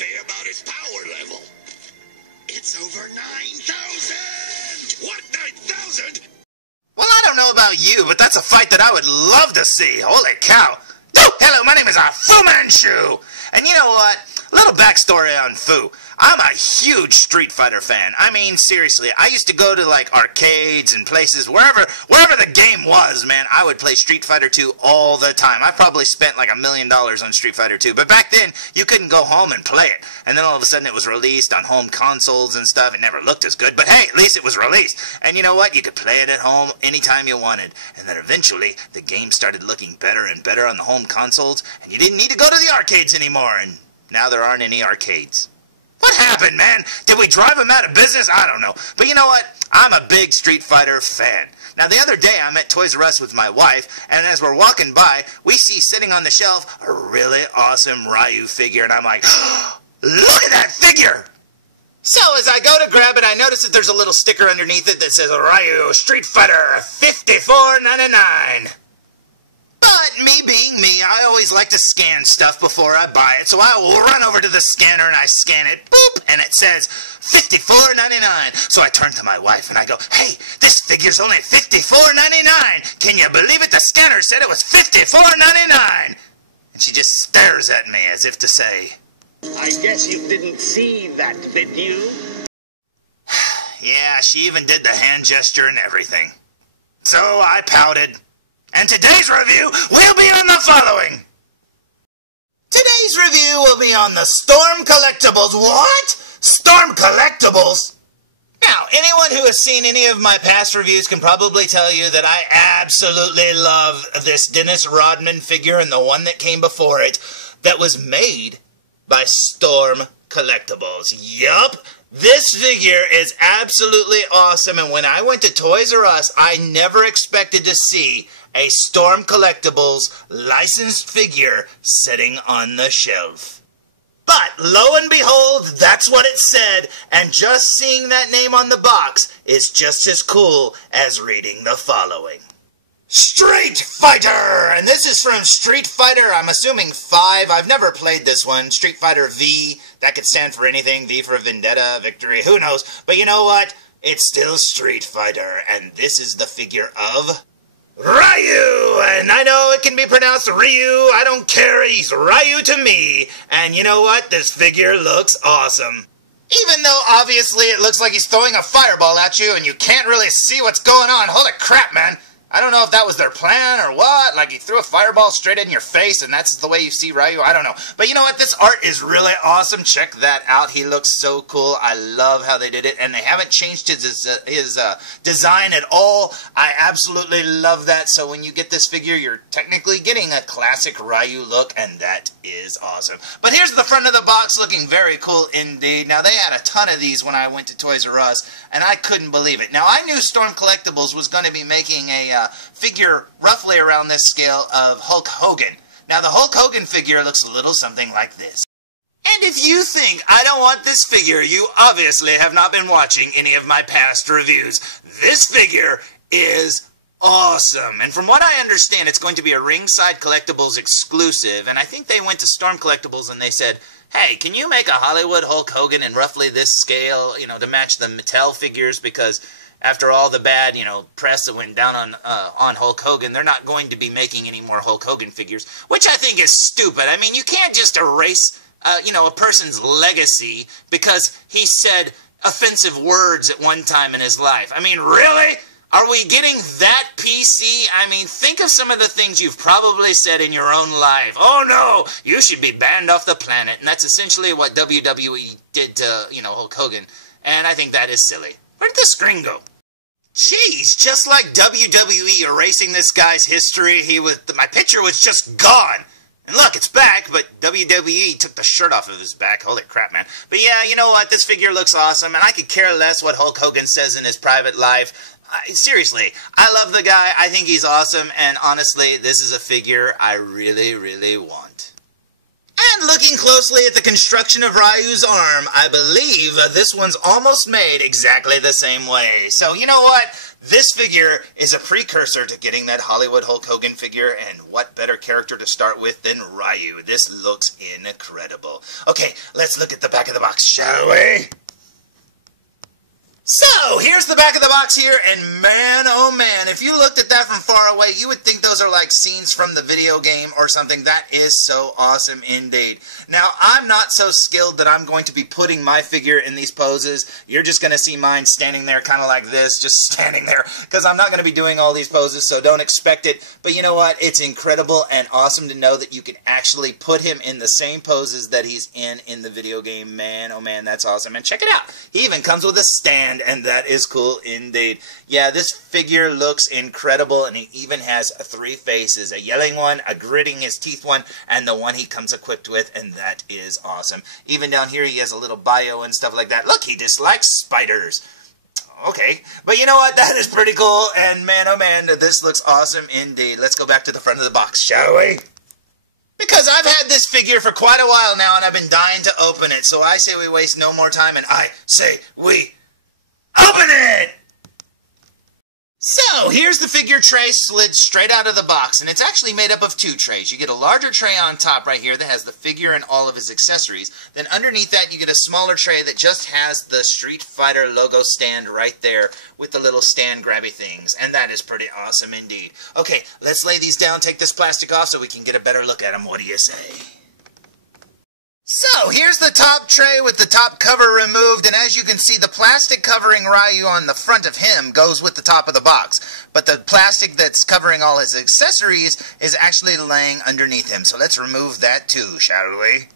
say about his power level? It's over 9,000! What, 9,000? Well, I don't know about you, but that's a fight that I would love to see. Holy cow. Oh, hello, my name is Fu Manchu. And you know what? A little backstory on Fu. I'm a huge Street Fighter fan. I mean, seriously, I used to go to, like, arcades and places, wherever the game was, man, I would play Street Fighter 2 all the time. I probably spent, like, $1 million on Street Fighter 2, but back then, you couldn't go home and play it. And then all of a sudden, it was released on home consoles and stuff. It never looked as good, but hey, at least it was released. And you know what? You could play it at home anytime you wanted. And then eventually, the game started looking better and better on the home consoles, and you didn't need to go to the arcades anymore, and now there aren't any arcades. What happened, man? Did we drive them out of business? I don't know. But you know what? I'm a big Street Fighter fan. Now, the other day, I'm at Toys R Us with my wife, and as we're walking by, we see sitting on the shelf a really awesome RYU figure, and I'm like, look at that figure! So, as I go to grab it, I notice that there's a little sticker underneath it that says, RYU Street Fighter $54.99. But me being me, I always like to scan stuff before I buy it, so I will run over to the scanner and I scan it, boop, and it says $54.99. So I turn to my wife and I go, hey, this figure's only $54.99. Can you believe it? The scanner said it was $54.99. And she just stares at me as if to say, I guess you didn't see that, did you? Yeah, she even did the hand gesture and everything. So I pouted. And today's review will be on the following. Today's review will be on the Storm Collectibles. What? Storm Collectibles? Now, anyone who has seen any of my past reviews can probably tell you that I absolutely love this Dennis Rodman figure and the one that came before it that was made by Storm Collectibles. Yup. This figure is absolutely awesome, and when I went to Toys R Us, I never expected to see a Storm Collectibles licensed figure sitting on the shelf. But, lo and behold, that's what it said, and just seeing that name on the box is just as cool as reading the following. Street Fighter! And this is from Street Fighter, I'm assuming 5. I've never played this one. Street Fighter V. That could stand for anything. V for Vendetta, Victory, who knows. But you know what? It's still Street Fighter. And this is the figure of RYU! And I know it can be pronounced Ryu. I don't care. He's RYU to me. And you know what? This figure looks awesome. Even though, obviously, it looks like he's throwing a fireball at you and you can't really see what's going on. Holy crap, man. I don't know if that was their plan or what, like he threw a fireball straight in your face and that's the way you see RYU, I don't know. But you know what, this art is really awesome, check that out, he looks so cool, I love how they did it, and they haven't changed his design at all, I absolutely love that, so when you get this figure, you're technically getting a classic RYU look, and that is awesome. But here's the front of the box, looking very cool indeed. Now they had a ton of these when I went to Toys R Us, and I couldn't believe it. Now I knew Storm Collectibles was going to be making a figure roughly around this scale of Hulk Hogan. Now the Hulk Hogan figure looks a little something like this. And if you think I don't want this figure, you obviously have not been watching any of my past reviews. This figure is awesome. And from what I understand, it's going to be a Ringside Collectibles exclusive. And I think they went to Storm Collectibles and they said, hey, can you make a Hollywood Hulk Hogan in roughly this scale, you know, to match the Mattel figures? Because after all the bad, you know, press that went down on Hulk Hogan, they're not going to be making any more Hulk Hogan figures, which I think is stupid. I mean, you can't just erase, you know, a person's legacy because he said offensive words at one time in his life. I mean, really? Are we getting that PC? I mean, think of some of the things you've probably said in your own life. Oh no, you should be banned off the planet. And that's essentially what WWE did to, you know, Hulk Hogan. And I think that is silly. Where did the screen go? Jeez, just like WWE erasing this guy's history, my picture was just gone. And look, it's back, but WWE took the shirt off of his back. Holy crap, man. But yeah, you know what? This figure looks awesome, and I could care less what Hulk Hogan says in his private life. Seriously, I love the guy. I think he's awesome, and honestly, this is a figure I really, really want. And looking closely at the construction of Ryu's arm, I believe this one's almost made exactly the same way. So you know what? This figure is a precursor to getting that Hollywood Hulk Hogan figure, and what better character to start with than Ryu? This looks incredible. Okay, let's look at the back of the box, shall we? So, here's the back of the box here, and man, oh man, if you looked at that from far away, you would think those are like scenes from the video game or something. That is so awesome indeed. Now, I'm not so skilled that I'm going to be putting my figure in these poses. You're just going to see mine standing there kind of like this, just standing there, because I'm not going to be doing all these poses, so don't expect it. But you know what? It's incredible and awesome to know that you can actually put him in the same poses that he's in the video game. Man, oh man, that's awesome. And check it out. He even comes with a stand, and that is cool indeed. Yeah, this figure looks incredible, and he even has 3 faces. A yelling one, a gritting his teeth one, and the one he comes equipped with, and that is awesome. Even down here, he has a little bio and stuff like that. Look, he dislikes spiders. Okay, but you know what? That is pretty cool, and man, oh man, this looks awesome indeed. Let's go back to the front of the box, shall we? Because I've had this figure for quite a while now, and I've been dying to open it, so I say we waste no more time, and I say we open it! So, here's the figure tray slid straight out of the box, and it's actually made up of 2 trays. You get a larger tray on top right here that has the figure and all of his accessories. Then underneath that, you get a smaller tray that just has the Street Fighter logo stand right there with the little stand grabby things, and that is pretty awesome indeed. Okay, let's lay these down, take this plastic off so we can get a better look at them. What do you say? So, here's the top tray with the top cover removed, and as you can see, the plastic covering Ryu on the front of him goes with the top of the box. But the plastic that's covering all his accessories is actually laying underneath him. So let's remove that too, shall we?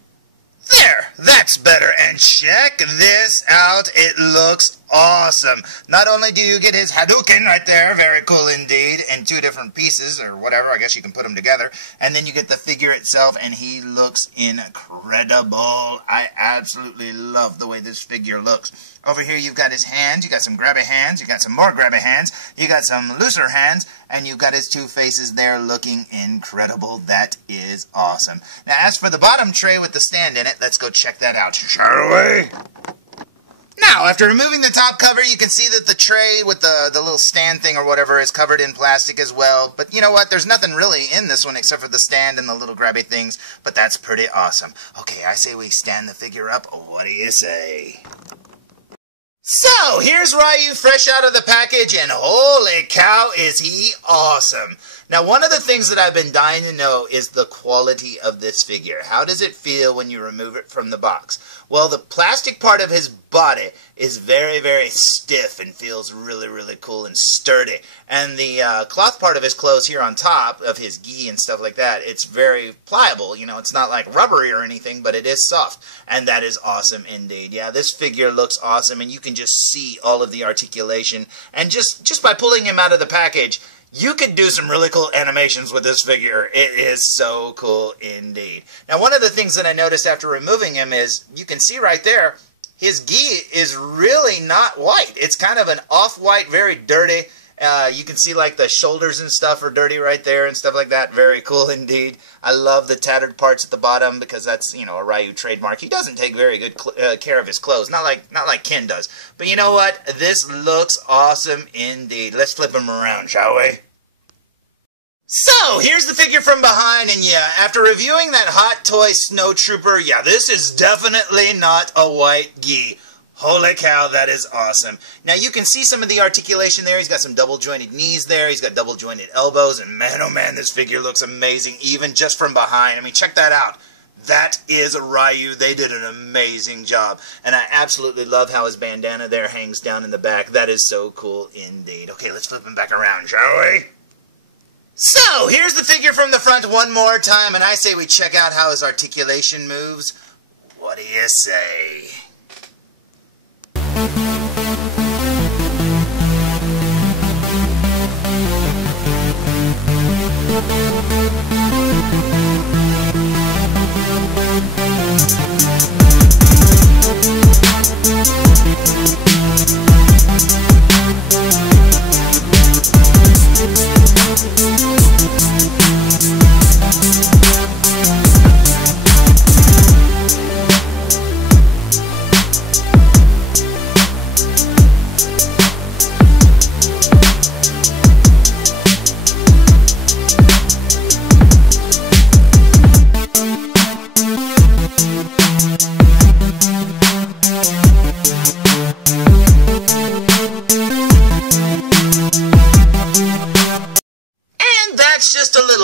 There! That's better, and check this out. It looks awesome. Not only do you get his Hadoken right there, very cool indeed, in 2 different pieces, or whatever, I guess you can put them together, and then you get the figure itself, and he looks incredible. I absolutely love the way this figure looks. Over here you've got his hands, you got some grabby hands, you got some more grabby hands, you got some looser hands, and you've got his 2 faces there looking incredible. That is awesome. Now as for the bottom tray with the stand in it, let's go check that out, shall we? Now, after removing the top cover, you can see that the tray with the little stand thing or whatever is covered in plastic as well. But you know what? There's nothing really in this one except for the stand and the little grabby things. But that's pretty awesome. Okay, I say we stand the figure up. What do you say? So, here's Ryu fresh out of the package, and holy cow, is he awesome. Now, one of the things that I've been dying to know is the quality of this figure. How does it feel when you remove it from the box? Well, the plastic part of his body is very, very stiff and feels really, really cool and sturdy. And the cloth part of his clothes here on top of his gi and stuff like that, it's very pliable. You know, it's not like rubbery or anything, but it is soft. And that is awesome indeed. Yeah, this figure looks awesome, and you can just see all of the articulation. And just by pulling him out of the package, you could do some really cool animations with this figure. It is so cool indeed. Now, one of the things that I noticed after removing him is, you can see right there, his gi is really not white. It's kind of an off-white, very dirty. You can see like the shoulders and stuff are dirty right there and stuff like that. Very cool indeed. I love the tattered parts at the bottom because that's, you know, a Ryu trademark. He doesn't take very good care of his clothes. Not like Ken does. But you know what? This looks awesome indeed. Let's flip him around, shall we? So, here's the figure from behind, and yeah, after reviewing that Hot Toy Snow Trooper, yeah, this is definitely not a white gi. Holy cow, that is awesome. Now, you can see some of the articulation there. He's got some double-jointed knees there. He's got double-jointed elbows, and man, oh man, this figure looks amazing, even just from behind. I mean, check that out. That is a Ryu. They did an amazing job. And I absolutely love how his bandana there hangs down in the back. That is so cool indeed. Okay, let's flip him back around, shall we? So, here's the figure from the front one more time, and I say we check out how his articulation moves. What do you say?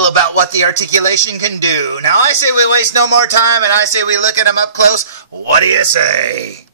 little about what the articulation can do. Now I say we waste no more time, and I say we look at him up close. What do you say?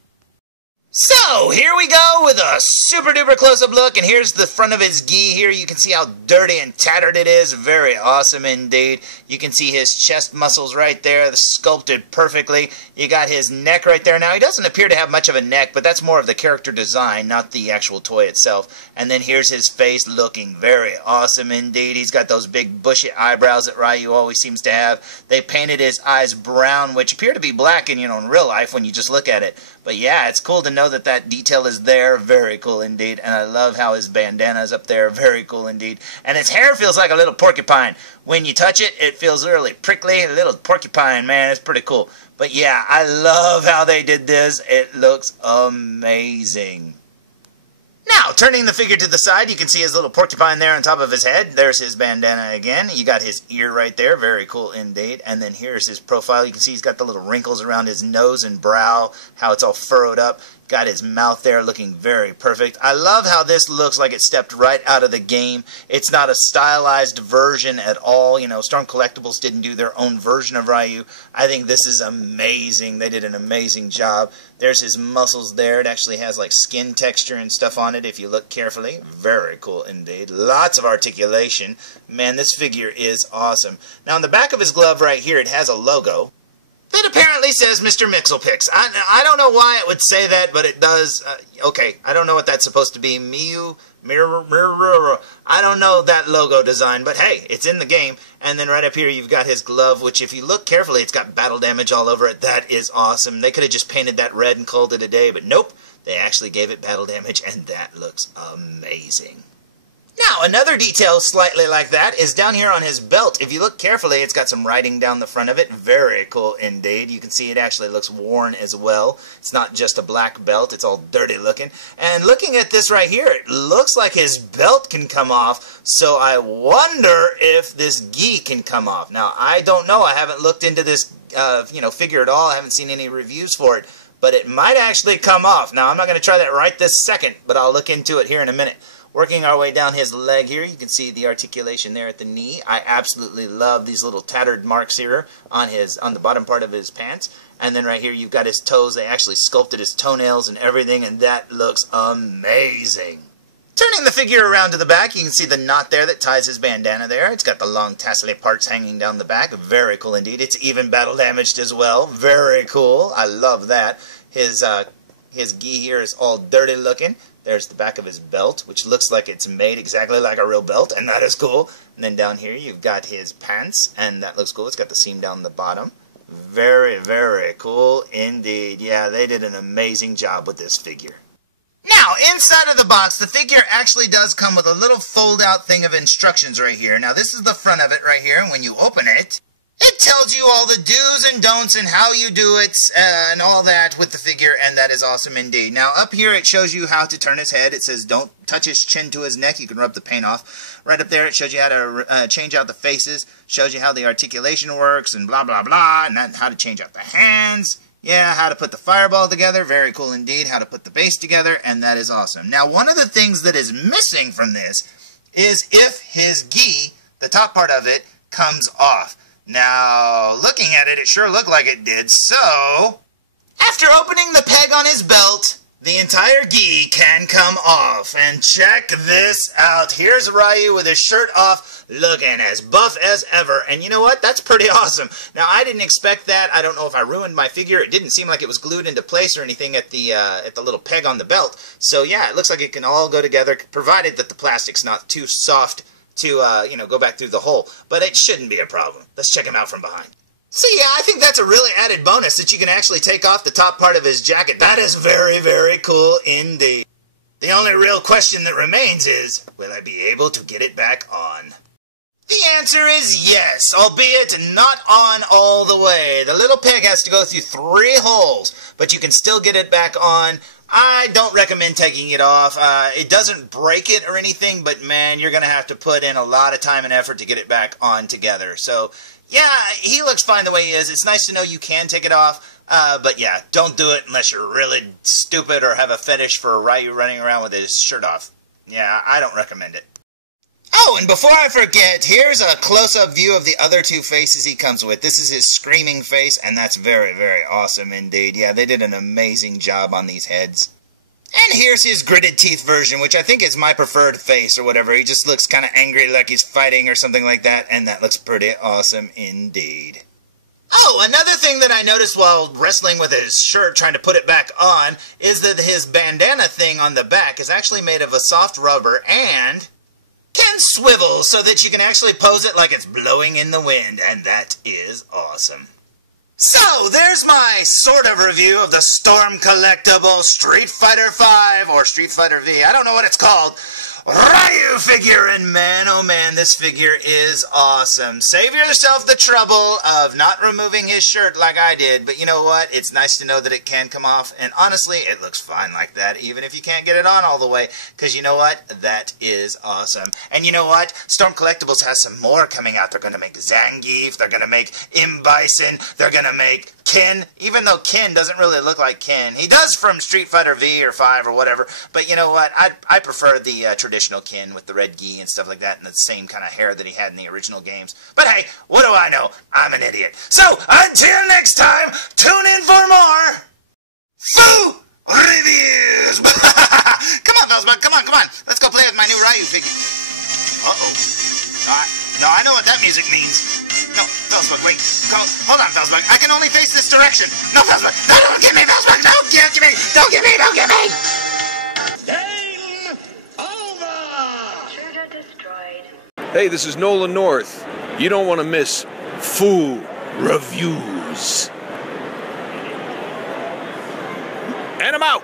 So, here we go with a super duper close-up look, and here's the front of his gi here. You can see how dirty and tattered it is. Very awesome indeed. You can see his chest muscles right there, sculpted perfectly. You got his neck right there. Now, he doesn't appear to have much of a neck, but that's more of the character design, not the actual toy itself. And then here's his face looking very awesome indeed. He's got those big bushy eyebrows that RYU always seems to have. They painted his eyes brown, which appear to be black in real life when you just look at it. But yeah, it's cool to know that that detail is there. Very cool indeed. And I love how his bandana is up there. Very cool indeed. And his hair feels like a little porcupine. When you touch it, it feels really prickly. A little porcupine, man. It's pretty cool. But yeah, I love how they did this. It looks amazing. Now, turning the figure to the side, you can see his little porcupine there on top of his head. There's his bandana again. You got his ear right there. Very cool indeed. And then here's his profile. You can see he's got the little wrinkles around his nose and brow, how it's all furrowed up. Got his mouth there looking very perfect. I love how this looks like it stepped right out of the game. It's not a stylized version at all. Storm Collectibles didn't do their own version of RYU. I think this is amazing. They did an amazing job. There's his muscles there. It actually has like skin texture and stuff on it if you look carefully. Very cool indeed. Lots of articulation. Man, this figure is awesome. Now on the back of his glove right here, it has a logo that apparently says Mr. Mixelpix. I don't know why it would say that, but it does. Okay, I don't know what that's supposed to be. I don't know that logo design, but hey, it's in the game. And then right up here, you've got his glove, which if you look carefully, it's got battle damage all over it. That is awesome. They could have just painted that red and called it a day, but nope. They actually gave it battle damage, and that looks amazing. Now, another detail slightly like that is down here on his belt. If you look carefully, it's got some writing down the front of it. Very cool indeed. You can see it actually looks worn as well. It's not just a black belt. It's all dirty looking. And looking at this right here, it looks like his belt can come off. So I wonder if this gi can come off. Now, I don't know. I haven't looked into this figure at all. I haven't seen any reviews for it. But it might actually come off. Now, I'm not going to try that right this second, but I'll look into it here in a minute. Working our way down his leg here, you can see the articulation there at the knee. I absolutely love these little tattered marks here on the bottom part of his pants. And then right here you've got his toes. They actually sculpted his toenails and everything, and that looks amazing. Turning the figure around to the back, you can see the knot there that ties his bandana there. It's got the long tassely parts hanging down the back. Very cool indeed. It's even battle damaged as well. Very cool. I love that. His gi here is all dirty looking. There's the back of his belt, which looks like it's made exactly like a real belt, and that is cool. And then down here, you've got his pants, and that looks cool. It's got the seam down the bottom. Very, very cool indeed. Yeah, they did an amazing job with this figure. Now, inside of the box, the figure actually does come with a little fold-out thing of instructions right here. Now, this is the front of it right here, and when you open it, it tells you all the do's and don'ts and how you do it and all that with the figure, and that is awesome indeed. Now, up here it shows you how to turn his head. It says don't touch his chin to his neck. You can rub the paint off. Right up there it shows you how to change out the faces, shows you how the articulation works and blah, blah, blah, and then how to change out the hands. Yeah, how to put the fireball together. Very cool indeed. How to put the base together, and that is awesome. Now, one of the things that is missing from this is if his gi, the top part of it, comes off. Now, looking at it, it sure looked like it did, so after opening the peg on his belt, the entire gi can come off. And check this out. Here's RYU with his shirt off, looking as buff as ever. And you know what? That's pretty awesome. Now, I didn't expect that. I don't know if I ruined my figure. It didn't seem like it was glued into place or anything at the little peg on the belt. So, yeah, it looks like it can all go together, provided that the plastic's not too soft to, go back through the hole. But it shouldn't be a problem. Let's check him out from behind. So yeah, I think that's a really added bonus that you can actually take off the top part of his jacket. That is very, very cool indeed. The only real question that remains is, will I be able to get it back on? The answer is yes, albeit not on all the way. The little peg has to go through 3 holes, but you can still get it back on. I don't recommend taking it off. It doesn't break it or anything, but man, you're going to have to put in a lot of time and effort to get it back on together. So yeah, he looks fine the way he is. It's nice to know you can take it off, but yeah, don't do it unless you're really stupid or have a fetish for RYU running around with his shirt off. Yeah, I don't recommend it. Oh, and before I forget, here's a close-up view of the other two faces he comes with. This is his screaming face, and that's very, very awesome indeed. Yeah, they did an amazing job on these heads. And here's his gritted teeth version, which I think is my preferred face or whatever. He just looks kind of angry like he's fighting or something like that, and that looks pretty awesome indeed. Oh, another thing that I noticed while wrestling with his shirt, trying to put it back on, is that his bandana thing on the back is actually made of a soft rubber and can swivel so that you can actually pose it like it's blowing in the wind, and that is awesome. So, there's my sort of review of the Storm Collectible Street Fighter V, or Street Fighter V, I don't know what it's called, RYU figure, and man, oh man, this figure is awesome. Save yourself the trouble of not removing his shirt like I did, but you know what? It's nice to know that it can come off, and honestly, it looks fine like that, even if you can't get it on all the way, because you know what? That is awesome. And you know what? Storm Collectibles has some more coming out. They're going to make Zangief, they're going to make M-Bison, they're going to make Ken, even though Ken doesn't really look like Ken. He does from Street Fighter V or 5 or whatever, but you know what? I prefer the traditional Ken with the red gi and stuff like that and the same kind of hair that he had in the original games. But hey, what do I know? I'm an idiot. So, until next time, tune in for more Foo Reviews! Come on, felzbug, come on. Let's go play with my new RYU figure. Uh-oh. No, I know what that music means. No, felzbug, wait. Hold on, felzbug. I can only face this direction. No, felzbug. No, don't get me, felzbug. Don't get me. Don't get me. Don't get me. Game over! Intruder destroyed. Hey, this is Nolan North. You don't want to miss Foo Reviews. And I'm out.